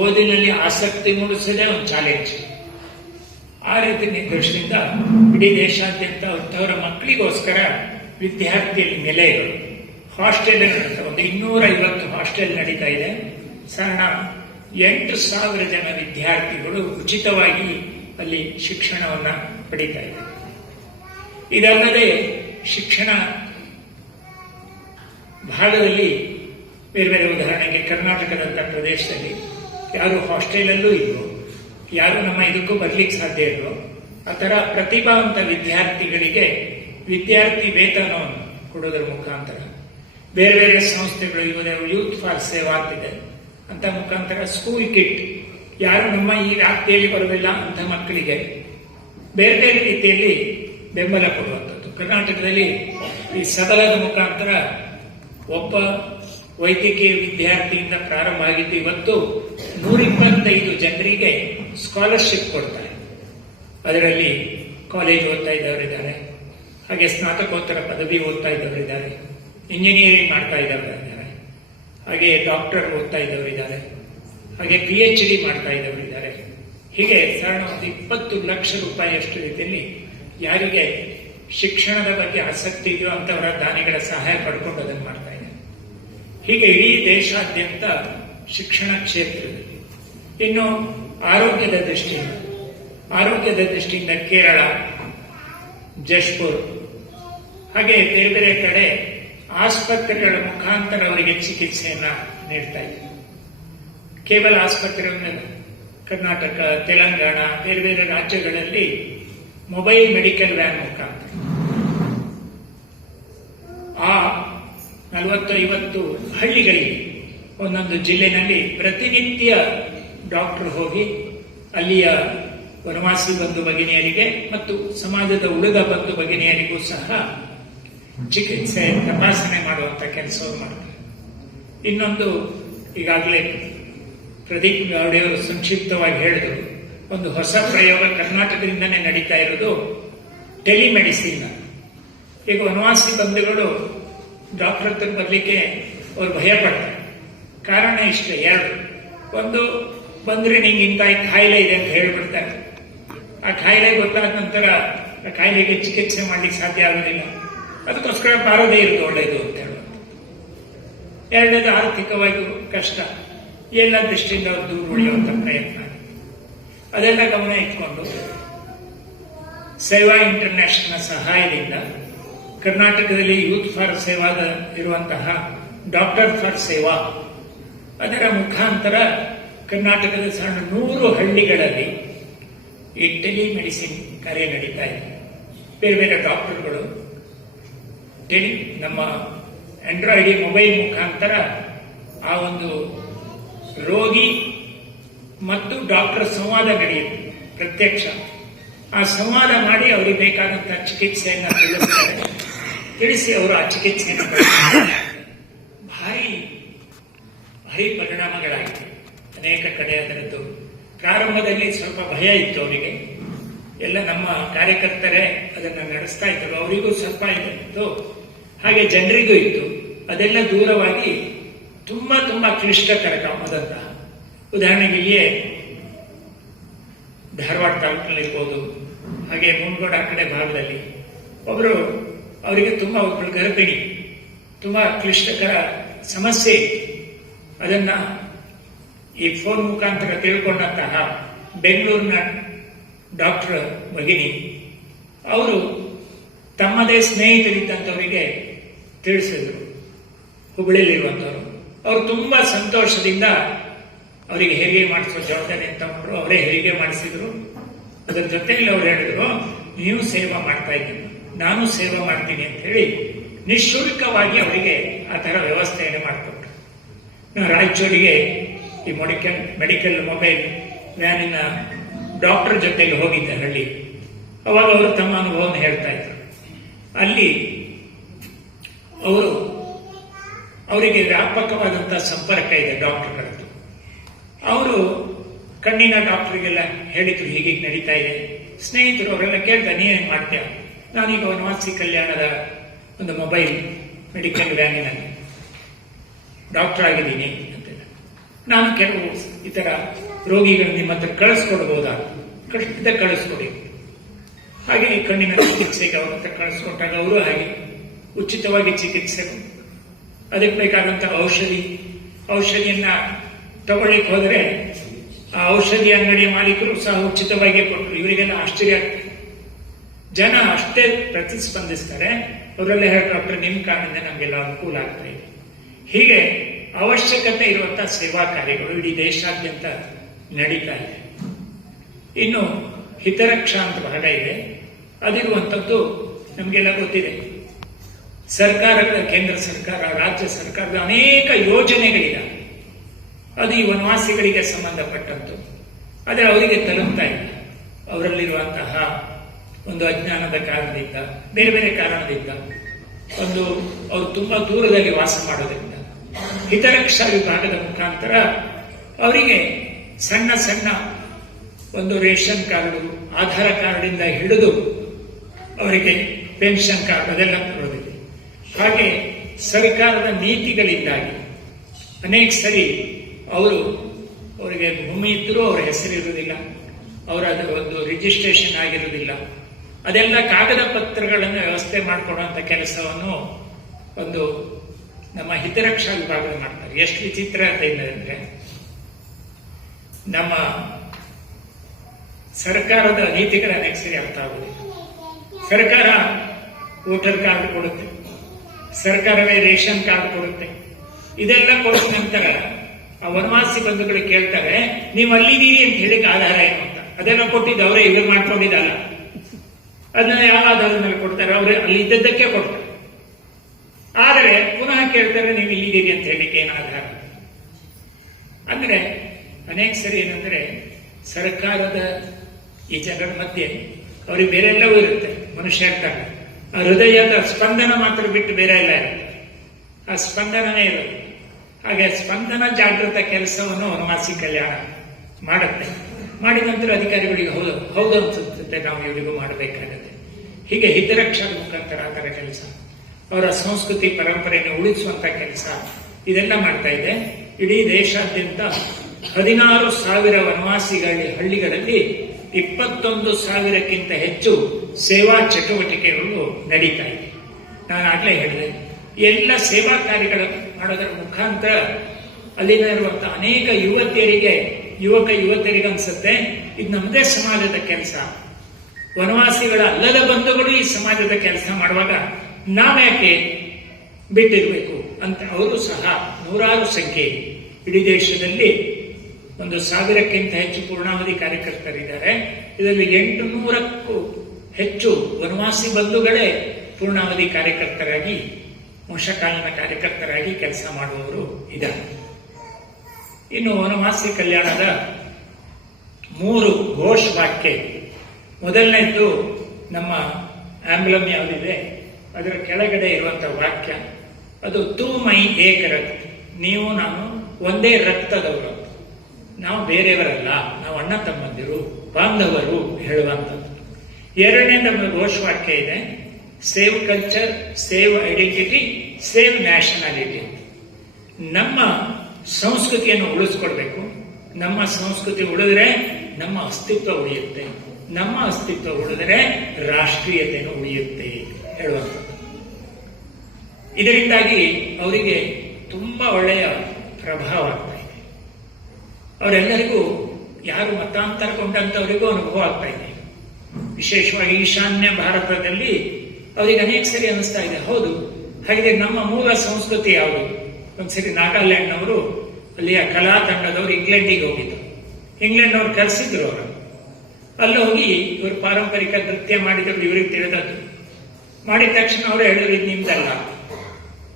ಓದಿನಲ್ಲಿ ಆಸಕ್ತಿ ಮೂಡಿಸೋದೇ ಒಂದು ಚಾಲೆಂಜ್. ಆ ರೀತಿ ದೃಷ್ಟಿಯಿಂದ ಇಡೀ ದೇಶಾದ್ಯಂತ ಅವರ ಮಕ್ಕಳಿಗೋಸ್ಕರ ವಿದ್ಯಾರ್ಥಿಯಲ್ಲಿ ನೆಲೆಗಳು ಹಾಸ್ಟೆಲ್ ಒಂದು 250 ಹಾಸ್ಟೆಲ್ ನಡೀತಾ ಇದೆ. ಸಾಧಾರಣ 8,000 ಜನ ವಿದ್ಯಾರ್ಥಿಗಳು ಉಚಿತವಾಗಿ ಅಲ್ಲಿ ಶಿಕ್ಷಣವನ್ನ ಪಡೀತಾ ಇದ್ದಾರೆ. ಇದಲ್ಲದೆ ಶಿಕ್ಷಣ ಭಾಗದಲ್ಲಿ ಬೇರೆ ಬೇರೆ ಉದಾಹರಣೆಗೆ ಕರ್ನಾಟಕದಂತ ಪ್ರದೇಶದಲ್ಲಿ ಯಾರು ಹಾಸ್ಟೆಲಲ್ಲೂ ಇಲ್ವೋ, ಯಾರು ನಮ್ಮ ಇದಕ್ಕೂ ಬರ್ಲಿಕ್ಕೆ ಸಾಧ್ಯ ಇಲ್ವೋ, ಆ ಥರ ಪ್ರತಿಭಾವಂತ ವಿದ್ಯಾರ್ಥಿಗಳಿಗೆ ವಿದ್ಯಾರ್ಥಿ ವೇತನವನ್ನು ಕೊಡೋದರ ಮುಖಾಂತರ ಬೇರೆ ಬೇರೆ ಸಂಸ್ಥೆಗಳು ಯೂತ್ ಫಾರ್ ಸೇವಾ ಅಂತಿದೆ ಅಂತ ಮುಖಾಂತರ ಸ್ಕೂಲ್ ಕಿಟ್ ಯಾರು ನಮ್ಮ ಈ ವ್ಯಾಪ್ತಿಯಲ್ಲಿ ಬರೋದಿಲ್ಲ ಅಂತ ಮಕ್ಕಳಿಗೆ ಬೇರೆ ಬೇರೆ ರೀತಿಯಲ್ಲಿ ಬೆಂಬಲ ಕೊಡುವಂಥದ್ದು. ಕರ್ನಾಟಕದಲ್ಲಿ ಈ ಸದಲದ ಮುಖಾಂತರ ಒಬ್ಬ ವೈದ್ಯಕೀಯ ವಿದ್ಯಾರ್ಥಿಯಿಂದ ಪ್ರಾರಂಭ ಆಗಿದ್ದು ಇವತ್ತು 125 ಜನರಿಗೆ ಸ್ಕಾಲರ್ಶಿಪ್ ಕೊಡ್ತಾರೆ. ಅದರಲ್ಲಿ ಕಾಲೇಜ್ ಓದ್ತಾ ಇದ್ದವರಿದ್ದಾರೆ, ಹಾಗೆ ಸ್ನಾತಕೋತ್ತರ ಪದವಿ ಓದ್ತಾ ಇದ್ದವರಿದ್ದಾರೆ, ಇಂಜಿನಿಯರಿಂಗ್ ಮಾಡ್ತಾ ಇದ್ದವರಿದ್ದಾರೆ, ಹಾಗೆ ಡಾಕ್ಟರ್ ಓದ್ತಾ ಇದ್ದವರಿದ್ದಾರೆ, ಹಾಗೆ PhD ಮಾಡ್ತಾ ಇದ್ದವರಿದ್ದಾರೆ. ಹೀಗೆ ಸಾಧಾರಣ 20 ಲಕ್ಷ ರೂಪಾಯಿಯಷ್ಟು ರೀತಿಯಲ್ಲಿ ಯಾರಿಗೆ ಶಿಕ್ಷಣದ ಬಗ್ಗೆ ಆಸಕ್ತಿ ಇದೆಯೋ ಅಂತವರ ದಾನಿಗಳ ಸಹಾಯ ಪಡ್ಕೊಂಡು ಅದನ್ನು ಮಾಡ್ತಾ ಇದ್ದಾರೆ. ಹೀಗೆ ಇಡೀ ದೇಶಾದ್ಯಂತ ಶಿಕ್ಷಣ ಕ್ಷೇತ್ರದಲ್ಲಿ. ಇನ್ನು ಆರೋಗ್ಯದ ದೃಷ್ಟಿಯಿಂದ ಕೇರಳ, ಜಶ್ಪುರ್ ಹಾಗೆ ಬೇರೆ ಬೇರೆ ಕಡೆ ಆಸ್ಪತ್ರೆಗಳ ಮುಖಾಂತರ ಅವರಿಗೆ ಚಿಕಿತ್ಸೆಯನ್ನ ನೀಡ್ತಾ ಇದ್ದಾರೆ. ಕೇವಲ ಆಸ್ಪತ್ರೆಗಳ ಕರ್ನಾಟಕ, ತೆಲಂಗಾಣ, ಬೇರೆ ಬೇರೆ ರಾಜ್ಯಗಳಲ್ಲಿ ಮೊಬೈಲ್ ಮೆಡಿಕಲ್ ವ್ಯಾನ್ ಮುಖಾಂತರ ಆ 40-50 ಹಳ್ಳಿಗಳಿಗೆ ಒಂದೊಂದು ಜಿಲ್ಲೆನಲ್ಲಿ ಪ್ರತಿನಿತ್ಯ ಡಾಕ್ಟರ್ ಹೋಗಿ ಅಲ್ಲಿಯ ವನವಾಸಿ ಬಂಧು ಭಗಿನಿಯರಿಗೆ ಮತ್ತು ಸಮಾಜದ ಉಳಿದ ಬಂಧು ಭಗಿನಿಯರಿಗೂ ಸಹ ಚಿಕಿತ್ಸೆ ತಪಾಸಣೆ ಮಾಡುವಂತ ಕೆಲಸವನ್ನು ಮಾಡ್ತಾರೆ. ಇನ್ನೊಂದು, ಈಗಾಗಲೇ ಪ್ರದೀಪ್ ಗಾವಡೆಯವರು ಸಂಕ್ಷಿಪ್ತವಾಗಿ ಹೇಳಿದರು, ಒಂದು ಹೊಸ ಪ್ರಯೋಗ ಕರ್ನಾಟಕದಿಂದನೇ ನಡೀತಾ ಇರೋದು ಟೆಲಿಮೆಡಿಸಿನ್. ಈಗ ವನವಾಸಿ ಬಂಧುಗಳು ಡಾಕ್ಟರ್ ಹತ್ರ ಬರ್ಲಿಕ್ಕೆ ಅವ್ರು ಭಯ ಪಡ್ತಾರೆ. ಕಾರಣ ಇಷ್ಟೇ, 2. ಒಂದು, ಬಂದ್ರೆ ನಿಂಗೆ ಇಂಥ ಕಾಯಿಲೆ ಇದೆ ಅಂತ ಹೇಳಿಬಿಡ್ತಾರೆ. ಆ ಕಾಯಿಲೆ ಗೊತ್ತಾದ ನಂತರ ಆ ಕಾಯಿಲೆಗೆ ಚಿಕಿತ್ಸೆ ಮಾಡ್ಲಿಕ್ಕೆ ಸಾಧ್ಯ ಆಗೋದಿಲ್ಲ. ಅದಕ್ಕೋಸ್ಕರ ಬಾರದೇ ಇರೋದು ಒಳ್ಳೆಯದು ಅಂತ ಹೇಳುವಂತ. 2ನೇದು, ಆರ್ಥಿಕವಾಗಿ ಕಷ್ಟ. ಎಲ್ಲ ದೃಷ್ಟಿಯಿಂದ ಅವರು ದೂರ ಉಳಿಯುವಂತ ಪ್ರಯತ್ನ. ಅದೆಲ್ಲ ಗಮನ ಇಟ್ಕೊಂಡು ಸೇವಾ ಇಂಟರ್ನ್ಯಾಷನಲ್ ಸಹಾಯದಿಂದ ಕರ್ನಾಟಕದಲ್ಲಿ ಯೂತ್ ಫಾರ್ ಸೇವಾದ ಇರುವಂತಹ ಡಾಕ್ಟರ್ ಫಾರ್ ಸೇವಾ ಅದರ ಮುಖಾಂತರ ಕರ್ನಾಟಕದ ಸಣ್ಣ 100 ಹಳ್ಳಿಗಳಲ್ಲಿ ಈ ಟೆಲಿಮೆಡಿಸಿನ್ ಕಾರ್ಯ ನಡೀತಾ ಇದೆ. ಬೇರೆ ಬೇರೆ ಡಾಕ್ಟರ್ಗಳು ನಮ್ಮ ಆಂಡ್ರಾಯ್ಡ್ ಮೊಬೈಲ್ ಮುಖಾಂತರ ಆ ಒಂದು ರೋಗಿ ಮತ್ತು ಡಾಕ್ಟರ್ ಸಂವಾದ ನಡೆಯುತ್ತೆ, ಪ್ರತ್ಯಕ್ಷ. ಆ ಸಂವಾದ ಮಾಡಿ ಅವರಿಗೆ ಬೇಕಾದಂತಹ ಚಿಕಿತ್ಸೆಯನ್ನ ತಿಳಿಸಿ ಅವರು ಆ ಚಿಕಿತ್ಸೆಯನ್ನು ಭಾರಿ ಪರಿಣಾಮಗಳಾಗಿವೆ. ಅನೇಕ ಕಡೆ ಅದರದ್ದು ಪ್ರಾರಂಭದಲ್ಲಿ ಸ್ವಲ್ಪ ಭಯ ಇತ್ತು ಅವರಿಗೆ. ಎಲ್ಲ ನಮ್ಮ ಕಾರ್ಯಕರ್ತರೇ ಅದನ್ನು ನಡೆಸ್ತಾ ಇದ್ದರು, ಅವರಿಗೂ ಸ್ವಲ್ಪ ಇತ್ತು, ಹಾಗೆ ಜನರಿಗೂ ಇತ್ತು. ಅದೆಲ್ಲ ದೂರವಾಗಿ ತುಂಬಾ ತುಂಬಾ ಕ್ಲಿಷ್ಟಕರ ಆದಂತಹ, ಉದಾಹರಣೆಗೆ ಇಲ್ಲಿಯೇ ಧಾರವಾಡ ತಾಲೂಕಿನಲ್ಲಿರ್ಬೋದು, ಹಾಗೆ ಮುಂಗೋಡ ಆ ಕಡೆ ಭಾಗದಲ್ಲಿ ಒಬ್ಬರು, ಅವರಿಗೆ ಒಬ್ಬರು ಗರ್ಭಿಣಿ, ತುಂಬಾ ಕ್ಲಿಷ್ಟಕರ ಸಮಸ್ಯೆ. ಅದನ್ನ ಈ ಫೋನ್ ಮುಖಾಂತರ ತಿಳ್ಕೊಂಡಂತಹ ಬೆಂಗಳೂರಿನ ಡಾಕ್ಟರ್ ಭಗಿನಿ ಅವರು ತಮ್ಮದೇ ಸ್ನೇಹಿತರಿದ್ದಂಥವರಿಗೆ ತಿಳಿಸಿದ್ರು, ಹುಬ್ಬಳ್ಳಿಯಲ್ಲಿರುವಂಥವ್ರು. ಅವರು ತುಂಬಾ ಸಂತೋಷದಿಂದ ಅವರಿಗೆ ಹೆರಿಗೆ ಮಾಡಿಸೋ ಜವಾಬ್ದಾರಿ ತಗೊಂಡ್ರು, ಅವರೇ ಹೆರಿಗೆ ಮಾಡಿಸಿದ್ರು. ಅದರ ಜೊತೆಯಲ್ಲಿ ಅವ್ರು ಹೇಳಿದ್ರು, ನೀವು ಸೇವಾ ಮಾಡ್ತಾ ಇದ್ದೀನಿ, ನಾನು ಸೇವಾ ಮಾಡ್ತೀನಿ ಅಂತ ಹೇಳಿ ನಿಶುಲ್ಕವಾಗಿ ಅವರಿಗೆ ಆ ಥರ ವ್ಯವಸ್ಥೆಯನ್ನು ಮಾಡಿಕೊಟ್ರು. ನಾವು ರಾಯಚೂರಿಗೆ ಈ ಮೆಡಿಕಲ್ ಮೊಬೈಲ್ ವ್ಯಾನಿನ ಡಾಕ್ಟರ್ ಜೊತೆಗೆ ಹೋಗಿದ್ದೆ ಹಳ್ಳಿ. ಅವಾಗ ಅವರು ತಮ್ಮ ಅನುಭವವನ್ನು ಹೇಳ್ತಾ ಇದ್ರು. ಅಲ್ಲಿ ಅವರಿಗೆ ವ್ಯಾಪಕವಾದಂತಹ ಸಂಪರ್ಕ ಇದೆ ಡಾಕ್ಟರ್ಗಳದ್ದು. ಅವರು ಕಣ್ಣಿನ ಡಾಕ್ಟರ್ಗೆಲ್ಲ ಹೇಳಿದ್ರು, ಹೀಗೆ ನಡೀತಾ ಇದೆ. ಸ್ನೇಹಿತರು ಅವರೆಲ್ಲ ಕೇಳ್ತಾ, ನೀವೇನ್ ಮಾಡ್ತೀಯ? ನಾನೀಗ ವನವಾಸಿ ಕಲ್ಯಾಣದ ಒಂದು ಮೊಬೈಲ್ ಮೆಡಿಕಲ್ ವ್ಯಾನಿನಲ್ಲಿ ಡಾಕ್ಟರ್ ಆಗಿದ್ದೀನಿ ಅಂತ. ನಾನು ಕೆಲವು ಇತರ ರೋಗಿಗಳು ನಿಮ್ಮ ಹತ್ರ ಕಳಿಸ್ಕೊಡ್ಬೋದಾ? ಖಂಡಿತ ಕಳಿಸ್ಕೊಡಿ. ಹಾಗೆ ಕಣ್ಣಿನ ಚಿಕಿತ್ಸೆಗೆ ಅವ್ರ ಹತ್ರ ಕಳಿಸ್ಕೊಟ್ಟಾಗ ಅವರು ಹಾಗೆ ಉಚಿತವಾಗಿ ಚಿಕಿತ್ಸೆ, ಅದಕ್ಕೆ ಬೇಕಾದಂತಹ ಔಷಧಿಯನ್ನ ತಗೊಳ್ಳಿಕ್ಕೆ ಹೋದರೆ ಆ ಔಷಧಿ ಅಂಗಡಿ ಮಾಲೀಕರು ಸಹ ಉಚಿತವಾಗಿ ಕೊಟ್ಟರು. ಇವರಿಗೆಲ್ಲ ಆಶ್ಚರ್ಯ ಆಗ್ತದೆ. ಜನ ಅಷ್ಟೇ ಪ್ರತಿಸ್ಪಂದಿಸ್ತಾರೆ. ಅವರೆಲ್ಲ ಹೇಳಿ, ಡಾಕ್ಟರ್ ನಿಮ್ಮ ಕಾರಣದಿಂದ ನಮಗೆಲ್ಲ ಅನುಕೂಲ ಆಗ್ತಾ ಇದೆ. ಹೀಗೆ ಅವಶ್ಯಕತೆ ಇರುವಂತಹ ಸೇವಾ ಕಾರ್ಯಗಳು ಇಡೀ ದೇಶಾದ್ಯಂತ ನಡೀತಾ ಇದೆ. ಇನ್ನು ಹಿತರಕ್ಷಾ ಅಂತ ಭಾಗ ಇದೆ. ಅದಿರುವಂಥದ್ದು ನಮಗೆಲ್ಲ ಗೊತ್ತಿದೆ. ಸರ್ಕಾರಗಳ, ಕೇಂದ್ರ ಸರ್ಕಾರ, ರಾಜ್ಯ ಸರ್ಕಾರದ ಅನೇಕ ಯೋಜನೆಗಳಿವೆ. ಅದು ಈ ವನವಾಸಿಗಳಿಗೆ ಸಂಬಂಧಪಟ್ಟಂತು. ಆದರೆ ಅವರಿಗೆ ತಲುಪ್ತಾ ಇಲ್ಲ. ಅವರಲ್ಲಿರುವಂತಹ ಒಂದು ಅಜ್ಞಾನದ ಕಾರಣದಿಂದ, ಬೇರೆ ಬೇರೆ ಕಾರಣದಿಂದ, ಅವರು ತುಂಬಾ ದೂರದಲ್ಲಿ ವಾಸ ಮಾಡೋದ್ರಿಂದ ಹಿತರಕ್ಷಾ ವಿಭಾಗದ ಮುಖಾಂತರ ಅವರಿಗೆ ಸಣ್ಣ ಸಣ್ಣ ಒಂದು ರೇಷನ್ ಕಾರ್ಡು, ಆಧಾರ ಕಾರ್ಡಿಂದ ಹಿಡಿದು ಅವರಿಗೆ ಪೆನ್ಷನ್ ಕಾರ್ಡ್ ಅದೆಲ್ಲ ಕೊಡೋದಿದೆ. ಹಾಗೆ ಸರ್ಕಾರದ ನೀತಿಗಳಿಂದಾಗಿ ಅನೇಕ ಸರಿ ಅವರಿಗೆ ಭೂಮಿ ಇದ್ದರೂ ಅವರ ಹೆಸರಿರುವುದಿಲ್ಲ, ಅವರ ಒಂದು ರಿಜಿಸ್ಟ್ರೇಷನ್ ಆಗಿರುವುದಿಲ್ಲ. ಅದೆಲ್ಲ ಕಾಗದ ಪತ್ರಗಳನ್ನು ವ್ಯವಸ್ಥೆ ಮಾಡಿಕೊಡುವಂತ ಕೆಲಸವನ್ನು ಒಂದು ನಮ್ಮ ಹಿತರಕ್ಷಾ ವಿಭಾಗ ಮಾಡ್ತಾರೆ. ಎಷ್ಟು ವಿಚಿತ್ರ ಅಂತ ಅಂದರೆ, ನಮ್ಮ ಸರ್ಕಾರದ ನೀತಿಗಳ ಅನೇಕ ಸರಿ ಅರ್ಥ ಆಗುವುದಿಲ್ಲ. ಸರ್ಕಾರ ವೋಟರ್ ಕಾರ್ಡ್ ಕೊಡುತ್ತೆ, ಸರ್ಕಾರವೇ ರೇಷನ್ ಕಾರ್ಡ್ ಕೊಡುತ್ತೆ. ಇದೆಲ್ಲ ಕೊಡಿದ ನಂತರ ಆ ವನವಾಸಿ ಬಂಧುಗಳು ಕೇಳ್ತಾರೆ, ನೀವು ಅಲ್ಲಿದ್ದೀರಿ ಅಂತ ಹೇಳಿ ಆಧಾರ ಏನು ಅಂತ. ಅದೆಲ್ಲ ಕೊಟ್ಟಿದ್ದು ಅವರೇ ಇದು ಮಾಡ್ಕೊಂಡಿದ್ದಲ್ಲ. ಅದನ್ನ ಯಾವ ಆಧಾರದ ಮೇಲೆ ಕೊಡ್ತಾರೆ? ಅವರೇ ಅಲ್ಲಿ ಇದ್ದದ್ದಕ್ಕೆ ಕೊಡ್ತಾರೆ. ಆದರೆ ಪುನಃ ಕೇಳ್ತಾರೆ, ನೀವು ಇಲ್ಲಿದ್ದೀರಿ ಅಂತ ಹೇಳಿಕ್ಕೆ ಏನು ಆಧಾರ? ಅಂದ್ರೆ ಅನೇಕ ಸರಿ ಏನಂದ್ರೆ, ಸರ್ಕಾರದ ಈ ಜನರ ಮಧ್ಯೆ ಅವ್ರಿಗೆ ಬೇರೆ ಎಲ್ಲವೂ ಇರುತ್ತೆ. ಮನುಷ್ಯ ಇರ್ತಾರೆ, ಆ ಹೃದಯದ ಸ್ಪಂದನ ಮಾತ್ರ ಬಿಟ್ಟು ಬೇರೆ ಎಲ್ಲ ಇರುತ್ತೆ. ಆ ಸ್ಪಂದನವೇ ಇರೋದು. ಹಾಗೆ ಸ್ಪಂದನ ಜಾಗೃತ ಕೆಲಸವನ್ನು ವನವಾಸಿ ಕಲ್ಯಾಣ ಮಾಡುತ್ತೆ. ಮಾಡಿದ ನಂತರ ಅಧಿಕಾರಿಗಳಿಗೆ ಹೌದು ಅನ್ಸುತ್ತೆ, ನಾವು ಇವರಿಗೂ ಮಾಡಬೇಕಾಗತ್ತೆ. ಹೀಗೆ ಹಿತರಕ್ಷಾ ಮುಖಾಂತರ ಆ ಥರ ಕೆಲಸ, ಅವರ ಸಂಸ್ಕೃತಿ ಪರಂಪರೆಯನ್ನು ಉಳಿಸುವಂತ ಕೆಲಸ ಇದೆಲ್ಲ ಮಾಡ್ತಾ ಇದೆ. ಇಡೀ ದೇಶಾದ್ಯಂತ 16,000 ವನವಾಸಿಗಳ ಹಳ್ಳಿಗಳಲ್ಲಿ 21,000ಕ್ಕಿಂತ ಹೆಚ್ಚು ಸೇವಾ ಚಟುವಟಿಕೆಗಳು ನಡೀತಾ ಇದೆ. ನಾನು ಆಗ್ಲೇ ಹೇಳಿದೆ, ಎಲ್ಲ ಸೇವಾ ಕಾರ್ಯಗಳು ಮಾಡೋದರ ಮುಖಾಂತರ ಅಲ್ಲಿನ ಇರುವಂತಹ ಅನೇಕ ಯುವಕರಿಗೆ ಅನ್ಸುತ್ತೆ, ಇದು ನಮ್ಮದೇ ಸಮಾಜದ ಕೆಲಸ. ವನವಾಸಿಗಳ ಅಲ್ಲದ ಬಂಧುಗಳು ಈ ಸಮಾಜದ ಕೆಲಸ ಮಾಡುವಾಗ ನಾವ್ಯಾಕೆ ಬಿಟ್ಟಿರಬೇಕು ಅಂತ ಅವರು ಸಹ ನೂರಾರು ಸಂಖ್ಯೆ ಇಡೀ ದೇಶದಲ್ಲಿ 1,000ಕ್ಕಿಂತ ಹೆಚ್ಚು ಪೂರ್ಣಾವಧಿ ಕಾರ್ಯಕರ್ತರಿದ್ದಾರೆ. ಇದರಲ್ಲಿ 800ಕ್ಕೂ ಹೆಚ್ಚು ವನವಾಸಿ ಬಂಧುಗಳೇ ಪೂರ್ಣಾವಧಿ ಕಾರ್ಯಕರ್ತರಾಗಿ, ಅಂಶಕಾಲೀನ ಕಾರ್ಯಕರ್ತರಾಗಿ ಕೆಲಸ ಮಾಡುವವರು ಇದ್ದಾರೆ. ಇನ್ನು ವನವಾಸಿ ಕಲ್ಯಾಣದ 3 ಘೋಷವಾಕ್ಯ. ಮೊದಲನೇದ್ದು ನಮ್ಮ ಆಂಬ್ಲಮ್ ಯಾವುದಿದೆ ಅದರ ಕೆಳಗಡೆ ಇರುವಂತಹ ವಾಕ್ಯ, ಅದು ತೂ ಮೈ ಏಕ ರಕ್ತ, ನೀವು ನಾನು ಒಂದೇ ರಕ್ತದವರು, ನಾವು ಬೇರೆಯವರಲ್ಲ, ನಾವು ಅಣ್ಣ ತಮ್ಮಂದಿರು, ಬಾಂಧವರು ಹೇಳುವಂಥದ್ದು. ಎರಡನೇ ನಮ್ಮ ಘೋಷವಾಕ್ಯ ಇದೆ, save culture, save identity, save nationality. ನಮ್ಮ ಸಂಸ್ಕೃತಿಯನ್ನು ಉಳಿಸ್ಕೊಡ್ಬೇಕು. ನಮ್ಮ ಸಂಸ್ಕೃತಿ ಉಳಿದ್ರೆ ನಮ್ಮ ಅಸ್ತಿತ್ವ ಉಳಿಯುತ್ತೆ, ನಮ್ಮ ಅಸ್ತಿತ್ವ ಉಳಿದ್ರೆ ರಾಷ್ಟ್ರೀಯತೆಯನ್ನು ಉಳಿಯುತ್ತೆ ಹೇಳುವಂಥದ್ದು. ಇದರಿಂದಾಗಿ ಅವರಿಗೆ ತುಂಬಾ ಒಳ್ಳೆಯ ಪ್ರಭಾವ ಆಗ್ತಾ ಇದೆ. ಅವರೆಲ್ಲರಿಗೂ, ಯಾರು ಮತಾಂತರಗೊಂಡಂತವರಿಗೂ ಅನುಭವ ಆಗ್ತಾ ಇದೆ. ವಿಶೇಷವಾಗಿ ಈಶಾನ್ಯ ಭಾರತದಲ್ಲಿ ಅವರಿಗೆ ಅನೇಕ ಸರಿ ಅನಿಸ್ತಾ ಇದೆ, ಹೌದು ಹಾಗೆ ನಮ್ಮ ಮೂಲ ಸಂಸ್ಕೃತಿ ಯಾವುದು? ಒಂದ್ಸರಿ ನಾಗಾಲ್ಯಾಂಡ್ನವರು, ಅಲ್ಲಿಯ ಕಲಾ ತಂಡದವರು ಇಂಗ್ಲೆಂಡಿಗೆ ಹೋಗಿದ್ರು. ಇಂಗ್ಲೆಂಡ್ನವ್ರು ಕರೆಸಿದ್ರು ಅವರು. ಅಲ್ಲಿ ಹೋಗಿ ಇವರು ಪಾರಂಪರಿಕ ನೃತ್ಯ ಮಾಡಿದ್ರು. ಇವ್ರಿಗೆ ತಿಳಿದದ್ದು ಮಾಡಿದ ತಕ್ಷಣ ಅವರು ಹೇಳಿದ್ರು, ಇದು ನಿಮ್ದಲ್ಲ.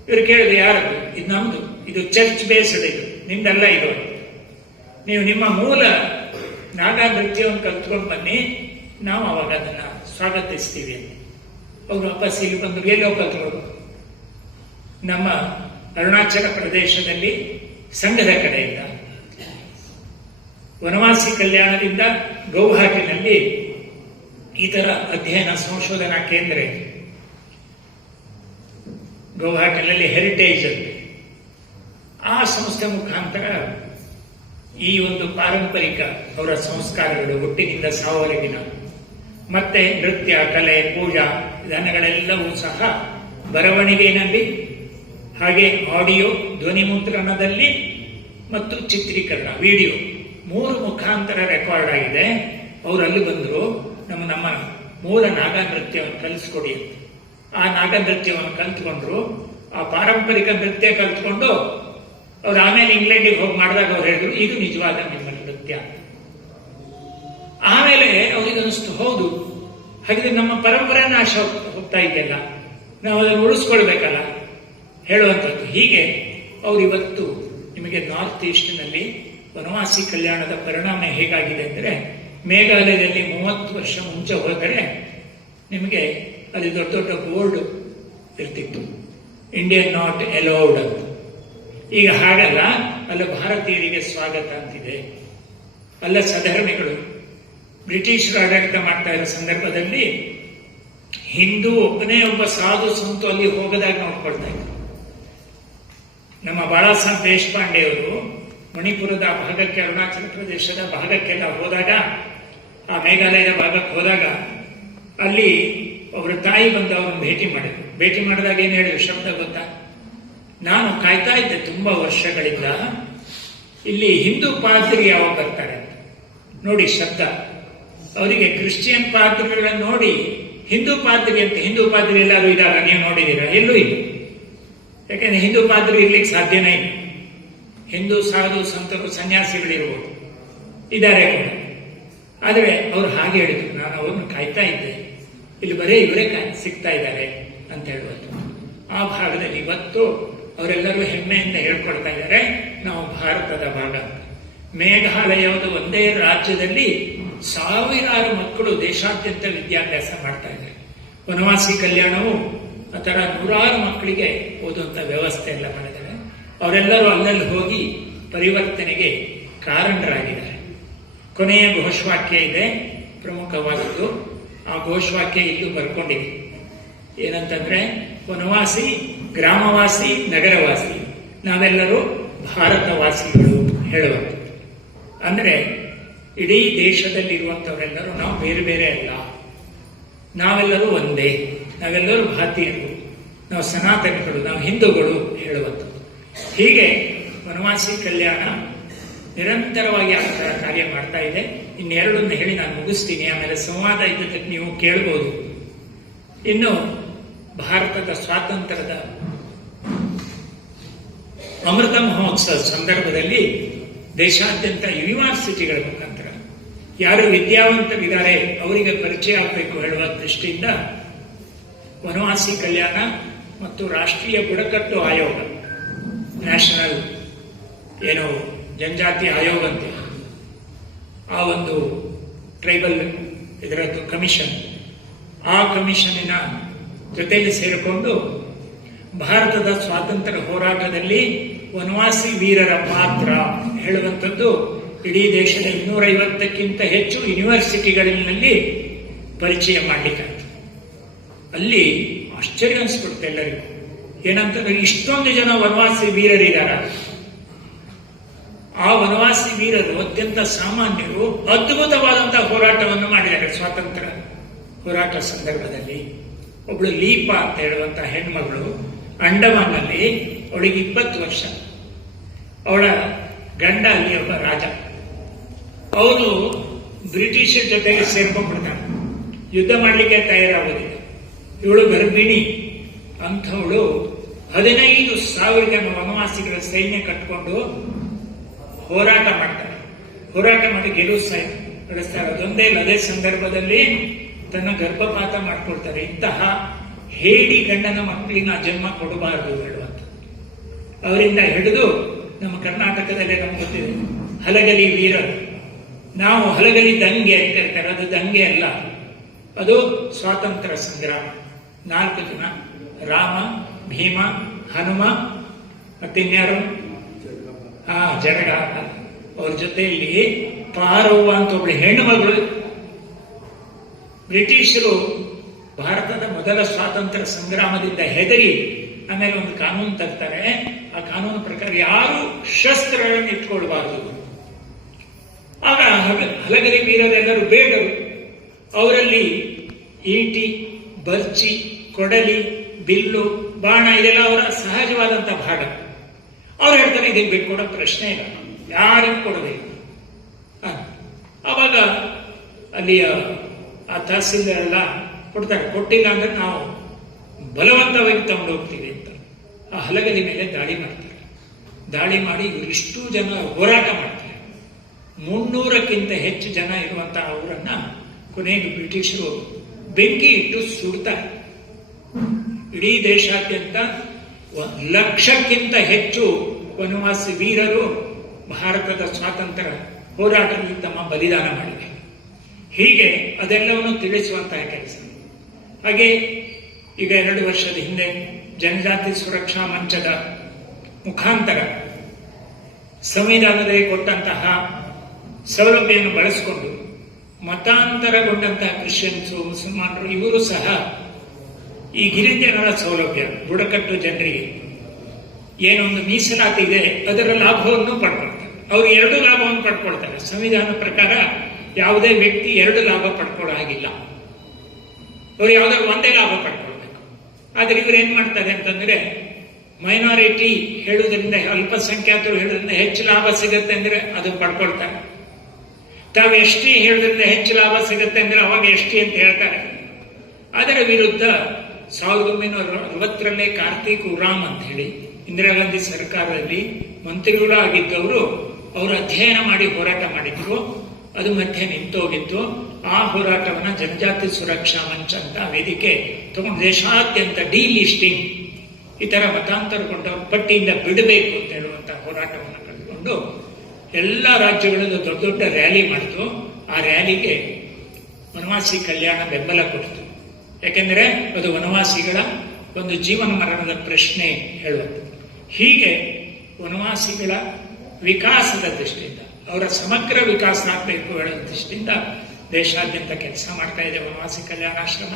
ಇವ್ರು ಕೇಳಿದ್ರು, ಯಾರದು? ಇದು ನಮ್ದು, ಇದು ಚರ್ಚ್ ಬೇಸ್ಡ್, ಇದು ನಿಮ್ದಲ್ಲ, ಇದು ನೀವು ನಿಮ್ಮ ಮೂಲ ನಾಗಾ ನೃತ್ಯವನ್ನು ಕಲ್ತ್ಕೊಂಡು ಬನ್ನಿ, ನಾವು ಅವಾಗ ಅದನ್ನ ಸ್ವಾಗತಿಸ್ತೀವಿ ಅಂತ. ಅವರು ವಾಪಸ್ ಇಲ್ಲಿ ಬಂದು ಎಲ್ಲೋ ಕಲ್ತ್ಕೊಂಡು ನಮ್ಮ ಅರುಣಾಚಲ ಪ್ರದೇಶದಲ್ಲಿ ಸಂಘದ ಕಡೆಯಿಂದ, ವನವಾಸಿ ಕಲ್ಯಾಣದಿಂದ ಗೌಹಾಟಿನಲ್ಲಿ ಈ ತರ ಅಧ್ಯಯನ ಸಂಶೋಧನಾ ಕೇಂದ್ರ ಇದೆ. ಗೌಹಾಟಿನಲ್ಲಿ ಹೆರಿಟೇಜ್ ಅಂತ ಆ ಸಂಸ್ಥೆ ಮುಖಾಂತರ ಈ ಒಂದು ಪಾರಂಪರಿಕ ಅವರ ಸಂಸ್ಕಾರಗಳು ಹುಟ್ಟಿನಿಂದ ಸಾವವರೆಗಿನ, ಮತ್ತೆ ನೃತ್ಯ, ಕಲೆ, ಪೂಜಾ ವಿಧಾನಗಳೆಲ್ಲವೂ ಸಹ ಬರವಣಿಗೆಯಲ್ಲಿ, ಹಾಗೆ ಆಡಿಯೋ ಧ್ವನಿ ಮುದ್ರಣದಲ್ಲಿ ಮತ್ತು ಚಿತ್ರೀಕರಣ ವಿಡಿಯೋ 3 ಮುಖಾಂತರ ರೆಕಾರ್ಡ್ ಆಗಿದೆ. ಅವರಲ್ಲಿ ಬಂದರು, ನಮ್ಮ ಮೂಲ ನಾಗ ನೃತ್ಯವನ್ನು ಕಲಿಸ್ಕೊಡಿ ಅಂತ. ಆ ನಾಗ ನೃತ್ಯವನ್ನು ಕಲ್ತ್ಕೊಂಡ್ರು. ಆ ಪಾರಂಪರಿಕ ನೃತ್ಯ ಕಲ್ತ್ಕೊಂಡು ಅವ್ರು ಆಮೇಲೆ ಇಂಗ್ಲೆಂಡಿಗೆ ಹೋಗಿ ಮಾಡಿದಾಗ ಅವ್ರು ಹೇಳಿದ್ರು, ಇದು ನಿಜವಾದ ನಿಮ್ಮ ನೃತ್ಯ. ಆಮೇಲೆ ಅವ್ರಿಗೆ ಅನಿಸ್ತು, ಹೌದು, ಹಾಗಿದ್ರೆ ನಮ್ಮ ಪರಂಪರೆ ನಾಶ ಹೋಗ್ತಾ ಇದೆಯಲ್ಲ, ನಾವು ಅದನ್ನು ಉಳಿಸ್ಕೊಳ್ಬೇಕಲ್ಲ ಹೇಳುವಂಥದ್ದು. ಹೀಗೆ ಅವರಿವತ್ತು ನಿಮಗೆ ನಾರ್ತ್ ಈಸ್ಟ್ನಲ್ಲಿ ವನವಾಸಿ ಕಲ್ಯಾಣದ ಪರಿಣಾಮ ಹೇಗಾಗಿದೆ ಅಂದರೆ, ಮೇಘಾಲಯದಲ್ಲಿ 30 ವರ್ಷ ಮುಂಚೆ ಹೋದರೆ ನಿಮಗೆ ಅಲ್ಲಿ ದೊಡ್ಡ ದೊಡ್ಡ ಬೋರ್ಡ್ ಇರ್ತಿತ್ತು, ಇಂಡಿಯನ್ ನಾಟ್ ಅಲೌಡ್ ಅಂತ. ಈಗ ಹಾಗಲ್ಲ, ಅಲ್ಲ ಭಾರತೀಯರಿಗೆ ಸ್ವಾಗತ ಅಂತಿದೆ. ಅಲ್ಲ ಸಧರ್ಮಿಗಳು ಬ್ರಿಟಿಷರು ಆಡಳಿತ ಮಾಡ್ತಾ ಇರೋ ಸಂದರ್ಭದಲ್ಲಿ ಹಿಂದೂ ಒಬ್ಬನೇ ಒಬ್ಬ ಸಾಧು ಸಂತು ಅಲ್ಲಿ ಹೋಗದಾಗ ನೋಡ್ಕೊಳ್ತಾ ಇದ್ರು. ನಮ್ಮ ಬಾಳಾಸಾಹೇಬ್ ದೇಶಪಾಂಡೆ ಅವರು ಮಣಿಪುರದ ಭಾಗಕ್ಕೆ, ಅರುಣಾಚಲ ಪ್ರದೇಶದ ಭಾಗಕ್ಕೆಲ್ಲ ಹೋದಾಗ, ಆ ಮೇಘಾಲಯದ ಭಾಗಕ್ಕೆ ಹೋದಾಗ ಅಲ್ಲಿ ಅವರ ತಾಯಿ ಬಂದು ಅವ್ರನ್ನ ಭೇಟಿ ಮಾಡಿದಾಗ ಏನು ಹೇಳಿದ್ರು ಶಬ್ದ ಗೊತ್ತಾ? ನಾನು ಕಾಯ್ತಾ ಇದ್ದೆ ತುಂಬಾ ವರ್ಷಗಳಿಂದ, ಇಲ್ಲಿ ಹಿಂದೂ ಪಾದ್ರಿ ಯಾವಾಗ ಬರ್ತಾರೆ ಅಂತ. ನೋಡಿ ಶಬ್ದ, ಅವರಿಗೆ ಕ್ರಿಶ್ಚಿಯನ್ ಪಾದ್ರಿಗಳನ್ನು ನೋಡಿ ಹಿಂದೂ ಪಾದ್ರಿ ಅಂತ. ಹಿಂದೂ ಪಾದ್ರಿ ಎಲ್ಲರೂ ಇದಾಗ ನೀವು ನೋಡಿದ್ದೀರಾ? ಎಲ್ಲೂ ಇಲ್ಲ. ಯಾಕಂದ್ರೆ ಹಿಂದೂ ಪಾದ್ರಿ ಇರ್ಲಿಕ್ಕೆ ಸಾಧ್ಯನೇ ಇಲ್ಲ. ಹಿಂದೂ ಸಾಧು ಸಂತರು ಸನ್ಯಾಸಿಗಳಿರ್ಬೋದು, ಇದ್ದಾರೆ ಕೂಡ. ಆದರೆ ಅವರು ಹಾಗೆ ಹೇಳಿದ್ರು, ನಾನು ಅವ್ರನ್ನ ಕಾಯ್ತಾ ಇದ್ದೆ, ಇಲ್ಲಿ ಬರೀ ಇವರೇ ಸಿಗ್ತಾ ಇದ್ದಾರೆ ಅಂತ ಹೇಳುವುದು. ಆ ಭಾಗದಲ್ಲಿ ಇವತ್ತು ಅವರೆಲ್ಲರೂ ಹೆಮ್ಮೆಯಿಂದ ಹೇಳ್ಕೊಳ್ತಾ ಇದ್ದಾರೆ, ನಾವು ಭಾರತದ ಭಾಗ. ಮೇಘಾಲಯದ ಒಂದೇ ರಾಜ್ಯದಲ್ಲಿ ಸಾವಿರಾರು ಮಕ್ಕಳು ದೇಶಾದ್ಯಂತ ವಿದ್ಯಾಭ್ಯಾಸ ಮಾಡ್ತಾ ಇದ್ದಾರೆ. ವನವಾಸಿ ಕಲ್ಯಾಣವು ಆ ಥರ 100 ಮಕ್ಕಳಿಗೆ ಓದುವಂಥ ವ್ಯವಸ್ಥೆ ಎಲ್ಲ ಮಾಡಿದ್ದಾರೆ. ಅವರೆಲ್ಲರೂ ಅಲ್ಲಲ್ಲಿ ಹೋಗಿ ಪರಿವರ್ತನೆಗೆ ಕಾರಣರಾಗಿದ್ದಾರೆ. ಕೊನೆಯ ಘೋಷವಾಕ್ಯ ಇದೆ ಪ್ರಮುಖವಾದದ್ದು. ಆ ಘೋಷವಾಕ್ಯ ಇಲ್ಲೂ ಬರ್ಕೊಂಡಿದೆ. ಏನಂತಂದ್ರೆ, ವನವಾಸಿ, ಗ್ರಾಮವಾಸಿ, ನಗರವಾಸಿ, ನಾವೆಲ್ಲರೂ ಭಾರತವಾಸಿಗಳು ಹೇಳುವಂಥದ್ದು. ಅಂದ್ರೆ ಇಡೀ ದೇಶದಲ್ಲಿರುವಂಥವರೆಲ್ಲರೂ ನಾವು ಬೇರೆ ಬೇರೆ ಅಲ್ಲ, ನಾವೆಲ್ಲರೂ ಒಂದೇ, ನಾವೆಲ್ಲರೂ ಭಾರತೀಯರು, ನಾವು ಸನಾತನಿಗಳು, ನಾವು ಹಿಂದೂಗಳು ಹೇಳುವಂಥದ್ದು. ಹೀಗೆ ವನವಾಸಿ ಕಲ್ಯಾಣ ನಿರಂತರವಾಗಿ ಆ ಥರ ಕಾರ್ಯ ಮಾಡ್ತಾ ಇದೆ. ಇನ್ನೆರಡನ್ನು ಹೇಳಿ ನಾನು ಮುಗಿಸ್ತೀನಿ, ಆಮೇಲೆ ಸಂವಾದ ಇದ್ದಕ್ಕೆ ನೀವು ಕೇಳ್ಬೋದು. ಇನ್ನು ಭಾರತದ ಸ್ವಾತಂತ್ರ್ಯದ ಅಮೃತ ಮಹೋತ್ಸವ ಸಂದರ್ಭದಲ್ಲಿ ದೇಶಾದ್ಯಂತ ಯೂನಿವರ್ಸಿಟಿಗಳ ಮುಖಾಂತರ ಯಾರು ವಿದ್ಯಾವಂತರಿದ್ದಾರೆ ಅವರಿಗೆ ಪರಿಚಯ ಆಗಬೇಕು ಹೇಳುವ ದೃಷ್ಟಿಯಿಂದ ವನವಾಸಿ ಕಲ್ಯಾಣ ಮತ್ತು ರಾಷ್ಟ್ರೀಯ ಬುಡಕಟ್ಟು ಆಯೋಗ, ನ್ಯಾಷನಲ್ ಏನೋ ಜನಜಾತಿ ಆಯೋಗ ಅಂತ, ಆ ಒಂದು ಟ್ರೈಬಲ್ ಇದರದ್ದು ಕಮಿಷನ್, ಆ ಕಮಿಷನ್ನಿನ ಜೊತೆಯಲ್ಲಿ ಸೇರಿಕೊಂಡು ಭಾರತದ ಸ್ವಾತಂತ್ರ್ಯ ಹೋರಾಟದಲ್ಲಿ ವನವಾಸಿ ವೀರರ ಪಾತ್ರ ಹೇಳುವಂಥದ್ದು ಇಡೀ ದೇಶದ 250ಕ್ಕಿಂತ ಹೆಚ್ಚು ಯೂನಿವರ್ಸಿಟಿಗಳಲ್ಲಿ ಪರಿಚಯ ಮಾಡಲಿಕ್ಕಾಗ್ತದೆ. ಅಲ್ಲಿ ಆಶ್ಚರ್ಯ ಅನಿಸ್ಬಿಡುತ್ತೆ ಎಲ್ಲರಿಗೂ. ಏನಂತಂದ್ರೆ, ಇಷ್ಟೊಂದು ಜನ ವನವಾಸಿ ವೀರರಿದ್ದಾರೆ. ಆ ವನವಾಸಿ ವೀರರು ಅತ್ಯಂತ ಸಾಮಾನ್ಯರು, ಅದ್ಭುತವಾದಂತಹ ಹೋರಾಟವನ್ನು ಮಾಡಿದ್ದಾರೆ ಸ್ವಾತಂತ್ರ್ಯ ಹೋರಾಟ ಸಂದರ್ಭದಲ್ಲಿ. ಒಬ್ಳು ಲೀಪಾ ಅಂತ ಹೇಳುವಂತಹ ಹೆಣ್ಮಗಳು ಅಂಡಮಾನ್ನಲ್ಲಿ, ಅವಳಿಗೆ 20 ವರ್ಷ, ಅವಳ ಗಂಡ ಅಲ್ಲಿ ಒಬ್ಬ ರಾಜ. ಅವನು ಬ್ರಿಟಿಷರ ಜೊತೆಗೆ ಸೇರ್ಕೊಂಡ್ಬಿಡ್ತಾನೆ, ಯುದ್ಧ ಮಾಡಲಿಕ್ಕೆ ತಯಾರಾಗೋದಿಲ್ಲ. ಇವಳು ಗರ್ಭಿಣಿ. ಅಂಥವಳು 15,000 ಜನ ವನವಾಸಿಗಳ ಸೈನ್ಯ ಕಟ್ಕೊಂಡು ಹೋರಾಟ ಮಾಡ್ತಾರೆ. ಹೋರಾಟ ಮಾಡಿ ಗೆಲುವು ನಡೆಸ್ತಾರೆ. ಅದೊಂದೇ ಅದೇ ಸಂದರ್ಭದಲ್ಲಿ ತನ್ನ ಗರ್ಭಪಾತ ಮಾಡ್ಕೊಳ್ತಾರೆ. ಇಂತಹ ಹೇಡಿ ಗಂಡನ ಮಕ್ಕಳಿನ ಜನ್ಮ ಕೊಡಬಾರದು ಹೇಳುವಂತ. ಅವರಿಂದ ಹಿಡಿದು ನಮ್ಮ ಕರ್ನಾಟಕದಲ್ಲೇ ನಮ್ಗೆ ಗೊತ್ತಿದೆ ಹಲಗಲಿ ವೀರರು. ನಾವು ಹಲಗಲಿ ದಂಗೆ ಅಂತ ಕರೀತಾರೆ, ಅದು ದಂಗೆ ಅಲ್ಲ, ಅದು ಸ್ವಾತಂತ್ರ್ಯ ಸಂಗ್ರಾಮ. 4 ಜನ, ರಾಮ, ಭೀಮ, ಹನುಮ, ಮತ್ತಿನ್ಯಾರು, ಜರಗ, ಅವ್ರ ಜೊತೆಯಲ್ಲಿ ಪಾರವ್ವ ಅಂತ ಒಬ್ಳು ಹೆಣ್ಣು ಮಗಳು. ಬ್ರಿಟಿಷರು ಭಾರತದ ಮೊದಲ ಸ್ವಾತಂತ್ರ್ಯ ಸಂಗ್ರಾಮದಿಂದ ಹೆದರಿ ಆಮೇಲೆ ಒಂದು ಕಾನೂನು ತರ್ತಾರೆ. ಆ ಕಾನೂನು ಪ್ರಕಾರ ಯಾರು ಶಸ್ತ್ರಗಳನ್ನು ಇಟ್ಕೊಳ್ಬಾರದು. ಆಗ ಹಲಗರಿ ವೀರರೆಲ್ಲರೂ ಬೇಡರು. ಅವರಲ್ಲಿ ಈಟಿ, ಬರ್ಚಿ, ಕೊಡಲಿ, ಬಿಲ್ಲು, ಬಾಣ ಇದೆಲ್ಲ ಅವರ ಸಹಜವಾದಂಥ ಭಾಗ. ಅವ್ರು ಹೇಳ್ತಾರೆ ಇದಕ್ಕೆ ಬಿಟ್ಕೊಡೋ ಪ್ರಶ್ನೆ ಇಲ್ಲ, ಯಾರಿಗೂ ಕೊಡಬೇಕು. ಆವಾಗ ಅಲ್ಲಿಯ ಆ ತಹಸೀಲ್ದಾರ್ ಎಲ್ಲ ಕೊಡ್ತಾರೆ. ಕೊಟ್ಟಿಲ್ಲ ಅಂದ್ರೆ ನಾವು ಬಲವಂತವಾಗಿ ತಗೊಂಡು ಹೋಗ್ತೀವಿ ಅಂತ ಆ ಹಲಗಲಿ ಮೇಲೆ ದಾಳಿ ಮಾಡ್ತಾರೆ. ದಾಳಿ ಮಾಡಿ ಇವರಿಷ್ಟು ಜನ ಹೋರಾಟ ಮಾಡ್ತಾರೆ. 300ಕ್ಕಿಂತ ಹೆಚ್ಚು ಜನ ಇರುವಂತಹ ಅವರನ್ನ ಕೊನೆಗೆ ಬ್ರಿಟಿಷರು ಬೆಂಕಿ ಇಟ್ಟು ಸುಡ್ತಾರೆ. ಇಡೀ ದೇಶಾದ್ಯಂತ 1,00,000ಕ್ಕಿಂತ ಹೆಚ್ಚು ವನವಾಸಿ ವೀರರು ಭಾರತದ ಸ್ವಾತಂತ್ರ್ಯ ಹೋರಾಟದಲ್ಲಿ ತಮ್ಮ ಬಲಿದಾನ ಮಾಡಿವೆ. ಹೀಗೆ ಅದೆಲ್ಲವನ್ನು ತಿಳಿಸುವಂತಹ ಕೆಲಸ. ಹಾಗೆ ಈಗ 2 ವರ್ಷದ ಹಿಂದೆ ಜನಜಾತಿ ಸುರಕ್ಷಾ ಮಂಚದ ಮುಖಾಂತರ ಸಂವಿಧಾನದಲ್ಲಿ ಕೊಟ್ಟಂತಹ ಸೌಲಭ್ಯವನ್ನು ಬಳಸಿಕೊಂಡು ಮತಾಂತರಗೊಂಡಂತಹ ಕ್ರಿಶ್ಚಿಯನ್ಸು, ಮುಸಲ್ಮಾನರು ಇವರು ಸಹ ಈ ಗಿರಿಜನರ ಸೌಲಭ್ಯ, ಬುಡಕಟ್ಟು ಜನರಿಗೆ ಏನೊಂದು ಮೀಸಲಾತಿ ಇದೆ ಅದರ ಲಾಭವನ್ನು ಪಡ್ಕೊಳ್ತಾರೆ. ಅವರು 2 ಲಾಭವನ್ನು ಪಡ್ಕೊಳ್ತಾರೆ. ಸಂವಿಧಾನ ಪ್ರಕಾರ ಯಾವುದೇ ವ್ಯಕ್ತಿ 2 ಲಾಭ ಪಡ್ಕೊಳ್ಳೋ ಹಾಗಿಲ್ಲ. ಅವರು ಯಾವ್ದಾದ್ರು ಒಂದೇ ಲಾಭ ಪಡ್ಕೊಳ್ಬೇಕು. ಆದ್ರೆ ಇವ್ರು ಏನ್ ಮಾಡ್ತಾರೆ ಅಂತಂದ್ರೆ, ಮೈನಾರಿಟಿ ಹೇಳುವುದರಿಂದ, ಅಲ್ಪಸಂಖ್ಯಾತರು ಹೇಳುವುದರಿಂದ ಹೆಚ್ಚು ಲಾಭ ಸಿಗುತ್ತೆ ಅಂದ್ರೆ ಅದನ್ನು ಪಡ್ಕೊಳ್ತಾರೆ. ತಾವು ಎಷ್ಟಿ ಹೇಳುವುದರಿಂದ ಹೆಚ್ಚು ಲಾಭ ಸಿಗುತ್ತೆ ಅಂದ್ರೆ ಅವಾಗ ಎಷ್ಟಿ ಅಂತ ಹೇಳ್ತಾರೆ. ಅದರ ವಿರುದ್ಧ 1960ರಲ್ಲೇ ಕಾರ್ತಿಕ್ ಉರಾಮ್ ಅಂತ ಹೇಳಿ ಇಂದಿರಾ ಗಾಂಧಿ ಸರ್ಕಾರದಲ್ಲಿ ಮಂತ್ರಿಗಳು ಆಗಿದ್ದವರು, ಅವರು ಅಧ್ಯಯನ ಮಾಡಿ ಹೋರಾಟ ಮಾಡಿದ್ರು. ಅದು ಮಧ್ಯೆ ನಿಂತೋಗಿತ್ತು. ಆ ಹೋರಾಟವನ್ನ ಜನಜಾತಿ ಸುರಕ್ಷಾ ಮಂಚ ಅಂತ ವೇದಿಕೆ ತಗೊಂಡು ದೇಶಾದ್ಯಂತ ಲಿಸ್ಟಿಂಗ್, ಈ ತರ ಮತಾಂತರಗೊಂಡವ್ರ ಪಟ್ಟಿಯಿಂದ ಬಿಡಬೇಕು ಅಂತ ಹೇಳುವಂತಹ ಹೋರಾಟವನ್ನು ಕೈಗೊಂಡು ಎಲ್ಲ ರಾಜ್ಯಗಳಲ್ಲೂ ದೊಡ್ಡ ದೊಡ್ಡ ರ್ಯಾಲಿ ಮಾಡಿತು. ಆ ರ್ಯಾಲಿಗೆ ವನವಾಸಿ ಕಲ್ಯಾಣ ಬೆಂಬಲ ಕೊಡ್ತು. ಯಾಕೆಂದ್ರೆ ಅದು ವನವಾಸಿಗಳ ಒಂದು ಜೀವನ ಮರಣದ ಪ್ರಶ್ನೆ ಹೇಳುವಂಥದ್ದು. ಹೀಗೆ ವನವಾಸಿಗಳ ವಿಕಾಸದ ದೃಷ್ಟಿಯಿಂದ, ಅವರ ಸಮಗ್ರ ವಿಕಾಸ ಆಗಬೇಕು ಹೇಳುವ ದೃಷ್ಟಿಯಿಂದ ದೇಶಾದ್ಯಂತ ಕೆಲಸ ಮಾಡ್ತಾ ಇದೆ ವನವಾಸಿ ಕಲ್ಯಾಣಾಶ್ರಮ.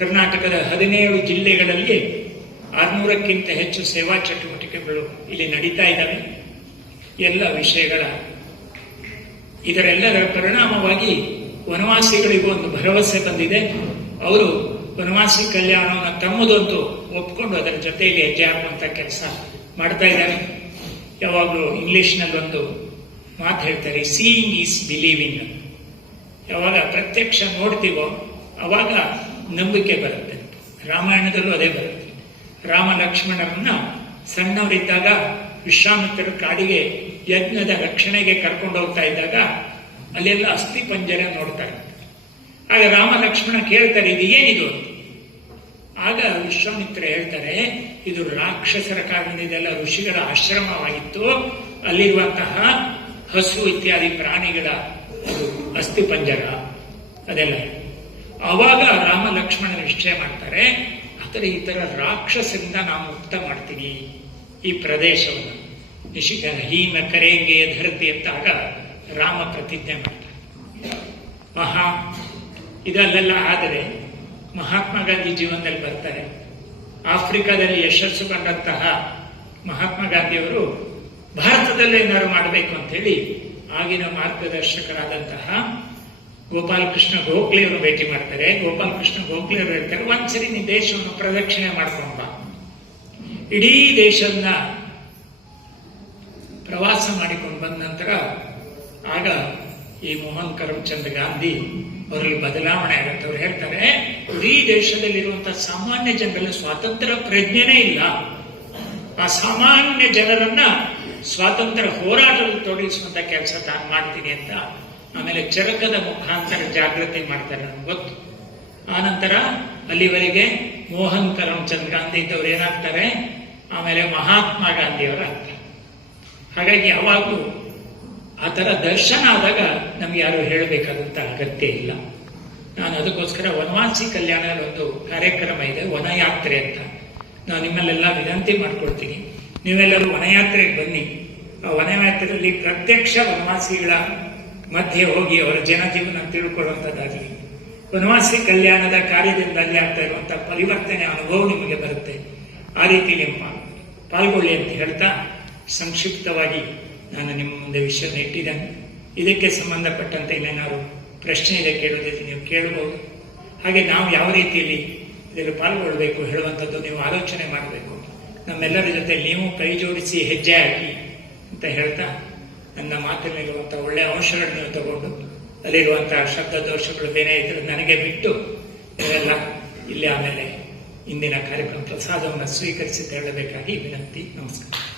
ಕರ್ನಾಟಕದ 17 ಜಿಲ್ಲೆಗಳಲ್ಲಿ 600ಕ್ಕಿಂತ ಹೆಚ್ಚು ಸೇವಾ ಚಟುವಟಿಕೆಗಳು ಇಲ್ಲಿ ನಡೀತಾ ಇದ್ದಾವೆ. ಎಲ್ಲ ವಿಷಯಗಳ ಇದರೆಲ್ಲರ ಪರಿಣಾಮವಾಗಿ ವನವಾಸಿಗಳಿಗೂ ಒಂದು ಭರವಸೆ ಬಂದಿದೆ. ಅವರು ವನವಾಸಿ ಕಲ್ಯಾಣವನ್ನು ತಮ್ಮದಂತೂ ಒಪ್ಕೊಂಡು ಅದರ ಜೊತೆಯಲ್ಲಿ ಹೆಜ್ಜೆ ಹಾಕುವಂತ ಕೆಲಸ ಮಾಡ್ತಾ ಇದ್ದಾರೆ. ಯಾವಾಗಲೂ ಇಂಗ್ಲಿಷ್ನಲ್ಲಿ ಒಂದು ಮಾತು ಹೇಳ್ತಾರೆ, ಸೀಯಿಂಗ್ ಈಸ್ ಬಿಲೀವಿಂಗ್. ಯಾವಾಗ ಪ್ರತ್ಯಕ್ಷ ನೋಡ್ತೀವೋ ಅವಾಗ ನಂಬಿಕೆ ಬರುತ್ತೆ. ರಾಮಾಯಣದಲ್ಲೂ ಅದೇ ಬರುತ್ತೆ. ರಾಮ ಲಕ್ಷ್ಮಣರನ್ನ ಸಣ್ಣವರಿದ್ದಾಗ ವಿಶ್ವಾಮಿತ್ರರು ಕಾಡಿಗೆ ಯಜ್ಞದ ರಕ್ಷಣೆಗೆ ಕರ್ಕೊಂಡು ಹೋಗ್ತಾ ಇದ್ದಾಗ ಅಲ್ಲೆಲ್ಲ ಅಸ್ಥಿ ಪಂಜರ ನೋಡ್ತಾರೆ. ಆಗ ರಾಮ ಲಕ್ಷ್ಮಣ ಕೇಳ್ತಾರೆ, ಇದು ಏನಿದು ಅಂತ. ಆಗ ವಿಶ್ವಾಮಿತ್ರ ಹೇಳ್ತಾರೆ, ಇದು ರಾಕ್ಷಸರ ಕಾರಣದಿಂದ ಇದೆಲ್ಲ ಋಷಿಗಳ ಆಶ್ರಮವಾಗಿತ್ತು, ಅಲ್ಲಿರುವಂತಹ ಹಸು ಇತ್ಯಾದಿ ಪ್ರಾಣಿಗಳ ಅಸ್ಥಿ ಪಂಜರ ಅದೆಲ್ಲ. ಅವಾಗ ರಾಮ ಲಕ್ಷ್ಮಣ ನಿಶ್ಚಯ ಮಾಡ್ತಾರೆ, ಆದರೆ ಈ ತರ ರಾಕ್ಷಸರಿಂದ ನಾವು ಮುಕ್ತ ಮಾಡ್ತೀವಿ ಈ ಪ್ರದೇಶವನ್ನು. ನಿಶಿಕರ ಹೀಮ ಕರೆಂಗೆ ಧರತಿ ಅಂತ ಆಗ ರಾಮ ಪ್ರತಿಜ್ಞೆ ಮಾಡ್ತಾರೆ. ಇದಲ್ಲೆಲ್ಲ ಆದರೆ ಮಹಾತ್ಮ ಗಾಂಧಿ ಜೀವನದಲ್ಲಿ ಬರ್ತಾರೆ. ಆಫ್ರಿಕಾದಲ್ಲಿ ಯಶಸ್ಸು ಕಂಡಂತಹ ಮಹಾತ್ಮ ಗಾಂಧಿಯವರು ಭಾರತದಲ್ಲೇ ಏನಾದ್ರು ಮಾಡಬೇಕು ಅಂತ ಹೇಳಿ ಆಗಿನ ಮಾರ್ಗದರ್ಶಕರಾದಂತಹ ಗೋಪಾಲಕೃಷ್ಣ ಗೋಖಲೆ ಅವರು ಭೇಟಿ ಮಾಡ್ತಾರೆ. ಗೋಪಾಲಕೃಷ್ಣ ಗೋಖಲೆ ಅವರು ಹೇಳ್ತಾರೆ, ಒಂದ್ಸರಿ ನೀ ದೇಶವನ್ನು ಪ್ರದಕ್ಷಿಣೆ ಮಾಡ್ಕೊಂಡ. ಇಡೀ ದೇಶವನ್ನ ಪ್ರವಾಸ ಮಾಡಿಕೊಂಡು ಬಂದ ನಂತರ ಆಗ ಈ ಮೋಹನ್ ಕರಮ್ಚಂದ್ ಗಾಂಧಿ ಅವರಲ್ಲಿ ಬದಲಾವಣೆ ಆಗುತ್ತೆ. ಅವ್ರು ಹೇಳ್ತಾರೆ, ಇಡೀ ದೇಶದಲ್ಲಿರುವಂತಹ ಸಾಮಾನ್ಯ ಜನರಲ್ಲಿ ಸ್ವಾತಂತ್ರ್ಯ ಪ್ರಜ್ಞೆನೇ ಇಲ್ಲ. ಆ ಸಾಮಾನ್ಯ ಜನರನ್ನ ಸ್ವಾತಂತ್ರ್ಯ ಹೋರಾಟದಲ್ಲಿ ತೊಡಗಿಸುವಂತ ಕೆಲಸ ತಾನು ಮಾಡ್ತೀನಿ ಅಂತ. ಆಮೇಲೆ ಚರಕದ ಮುಖಾಂತರ ಜಾಗೃತಿ ಮಾಡ್ತಾರೆ, ನನ್ಗೆ ಗೊತ್ತು. ಆನಂತರ ಅಲ್ಲಿವರೆಗೆ ಮೋಹನ್ ಕರಮ್ಚಂದ್ ಗಾಂಧಿ ಇದ್ದವ್ರು ಏನಾಗ್ತಾರೆ, ಆಮೇಲೆ ಮಹಾತ್ಮ ಗಾಂಧಿಯವರು ಆಗ್ತಾರೆ. ಹಾಗಾಗಿ ಯಾವಾಗಲೂ ಆ ತರ ದರ್ಶನ ಆದಾಗ ನಮ್ಗೆ ಯಾರು ಹೇಳಬೇಕಾದಂತ ಅಗತ್ಯ ಇಲ್ಲ. ನಾನು ಅದಕ್ಕೋಸ್ಕರ ವನವಾಸಿ ಕಲ್ಯಾಣದ ಒಂದು ಕಾರ್ಯಕ್ರಮ ಇದೆ, ವನಯಾತ್ರೆ ಅಂತ. ನಾನು ನಿಮ್ಮಲ್ಲೆಲ್ಲ ವಿನಂತಿ ಮಾಡ್ಕೊಳ್ತೀನಿ, ನೀವೆಲ್ಲರೂ ವನಯಾತ್ರೆಗೆ ಬನ್ನಿ. ಆ ವನಯಾತ್ರೆಯಲ್ಲಿ ಪ್ರತ್ಯಕ್ಷ ವನವಾಸಿಗಳ ಮಧ್ಯೆ ಹೋಗಿ ಅವರ ಜನಜೀವನ ತಿಳ್ಕೊಳ್ಳುವಂಥದ್ದಾಗಲಿ, ವನವಾಸಿ ಕಲ್ಯಾಣದ ಕಾರ್ಯದಿಂದ ಅಲ್ಲಿ ಆಗ್ತಾ ಇರುವಂತಹ ಪರಿವರ್ತನೆ ಅನುಭವ ನಿಮಗೆ ಬರುತ್ತೆ. ಆ ರೀತಿ ನಿಮ್ಮ ಪಾಲ್ಗೊಳ್ಳಿ ಅಂತ ಹೇಳ್ತಾ ಸಂಕ್ಷಿಪ್ತವಾಗಿ ನಾನು ನಿಮ್ಮ ಮುಂದೆ ವಿಷಯ ಇಟ್ಟಿದ್ದೇನೆ. ಇದಕ್ಕೆ ಸಂಬಂಧಪಟ್ಟಂತೆ ಏನೇನಾದ್ರು ಪ್ರಶ್ನೆ ಇದೆ ಕೇಳೋದಿದ್ರೆ ನೀವು ಕೇಳಬಹುದು. ಹಾಗೆ ನಾವು ಯಾವ ರೀತಿಯಲ್ಲಿ ಇದರಲ್ಲಿ ಪಾಲ್ಗೊಳ್ಬೇಕು ಹೇಳುವಂಥದ್ದು ನೀವು ಆಲೋಚನೆ ಮಾಡಬೇಕು. ನಮ್ಮೆಲ್ಲರ ಜೊತೆ ನೀವು ಕೈ ಜೋಡಿಸಿ ಹೆಜ್ಜೆ ಹಾಕಿ ಅಂತ ಹೇಳ್ತಾ ನನ್ನ ಮಾತಿನಲ್ಲಿರುವಂಥ ಒಳ್ಳೆಯ ಅಂಶಗಳನ್ನು ನೀವು ತಗೊಂಡು ಅಲ್ಲಿರುವಂತಹ ಶಬ್ದ ದೋಷಗಳು ಬೇರೆ ಇದ್ರೆ ನನಗೆ ಬಿಟ್ಟು ಇವೆಲ್ಲ ಇಲ್ಲಿ ಆಮೇಲೆ ಇಂದಿನ ಕಾರ್ಯಕ್ರಮ ಪ್ರಸಾದವನ್ನು ಸ್ವೀಕರಿಸಿ ತೆರಳಬೇಕಾಗಿ ವಿನಂತಿ. ನಮಸ್ಕಾರ.